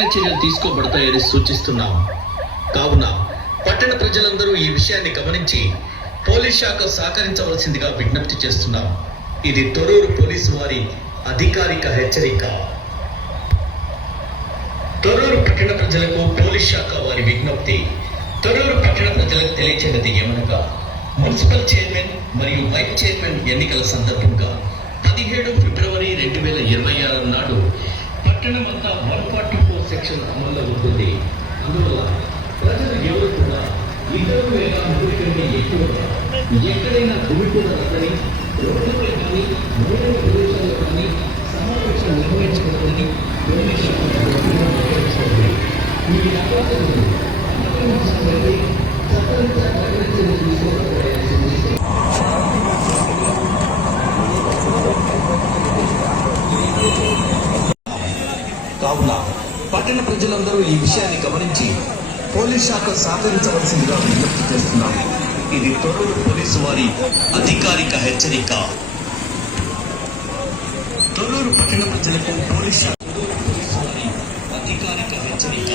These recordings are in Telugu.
కఠిన చర్యలు తీసుకోబడతాయని సూచిస్తున్నాం. కావున పట్టణ ప్రజలందరూ ఈ విషయాన్ని గమనించి పోలీస్ శాఖ సహకరించవలసిందిగా విజ్ఞప్తి చేస్తున్నాం. ఇది తొర్రూరు పోలీసు వారి అధికారిక హెచ్చరిక. తొర్రూరు పట్టణ ప్రజలకు పోలీస్ శాఖ వారి విజ్ఞప్తి. తొర్రూరు పట్టణ ప్రజలకు తెలియచేయనిది ఏమనగా, మున్సిపల్ చైర్మన్ మరియు వైస్ చైర్మన్ ఎన్నికల సందర్భంగా 17 ఫిబ్రవరి 2026 నాడు పట్టణమంతా 144 సెక్షన్ అమల్లో ఉంటుంది. అందువల్ల ప్రజలు ఎవరు కూడా 20,000 కంటే ఎక్కువగా ఎక్కడైనా గుమికూడదని, రోడ్లపై కానీ మూడవ ప్రదేశాల్లో కానీ సమావేశం నిర్వహించకూడదని పోలీస్ శాఖ హెచ్చరిస్తుంది. ఈ అవకాశాలను అక్రమించినట్లయితే చట్టరీత్యా కఠిన చర్యలు తీసుకోవాలని సూచిస్తుంది. కావున పట్టణ ప్రజలందరూ ఈ విషయాన్ని గమనించి పోలీస్ శాఖ సహకరించవలసిందిగా విజ్ఞప్తి చేస్తున్నాం. ఇది తొర్రూరు పోలీసు వారి అధికారిక హెచ్చరిక. తొర్రూరు పట్టణ ప్రజలకు పోలీస్ శాఖ వారి అధికారిక హెచ్చరిక.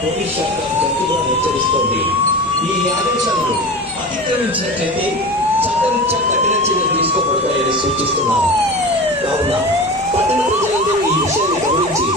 పోలీస్ శాఖ గట్టిగా హెచ్చరిస్తోంది. ఈ ఆదేశాలను అతిక్రమించినట్లయితే చట్టరీత్యా కఠిన చర్యలు తీసుకోబడతాయని సూచిస్తున్నాం. కావున పట్టణ ప్రజలందరూ ఈ విషయాన్ని గమనించి